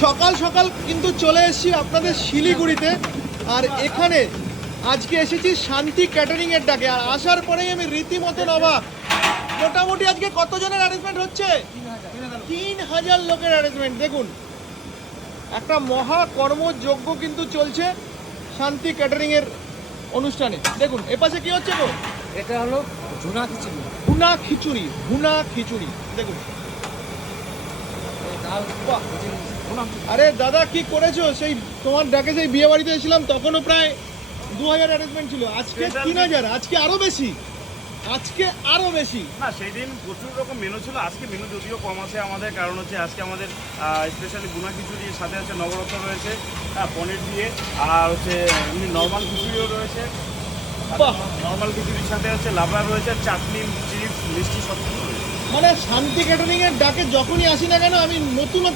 সকাল সকাল কিন্তু চলে এসেছি আপনাদের শিলিগুড়িতে, আর এখানে আজকে এসেছি শান্তি ক্যাটারিং এর ডাকে। আর আসার পরেই আমি রীতিমতন অবাক। মোটামুটি আজকে কতজনের অ্যারেঞ্জমেন্ট হচ্ছে? 3000 লোকের অ্যারেঞ্জমেন্ট। দেখুন, একটা মহা কর্মযজ্ঞ কিন্তু চলছে শান্তি ক্যাটারিং এর অনুষ্ঠানে। দেখুন এপাশে কি হচ্ছে গো? এটা হলো ঝুনা খিচুড়ি। ভুনা খিচুড়ি, ভুনা খিচুড়ি। দেখুন, বাহ! আরে দাদা কি করেছো? সেই তোমার ডাকে সেই বিয়ে বাড়িতে এসেছিলাম তখনও প্রায় 2000 অ্যারেঞ্জমেন্ট ছিল, আজকে 3000, আজকে আরো বেশি, আজকে আরো বেশি। না, সেই দিন প্রচুর রকম মেনু ছিল, আজকে মেনু যদিও কম আছে আমাদের, কারণ হচ্ছে আজকে আমাদের স্পেশালি বুনা খিচুড়ির সাথে হচ্ছে নবরত্ন রয়েছে, হ্যাঁ পনির দিয়ে, আর হচ্ছে এমনি নর্মাল খিচুড়িও রয়েছে। বাহ! নর্মাল খিচুড়ির সাথে হচ্ছে লাবড়া রয়েছে, চাটনি, চিপস, মিষ্টি সব কিছু রয়েছে। মানে শান্তি ক্যাটারিং এর ডাকে যখনই আসি না কেন আমি নতুন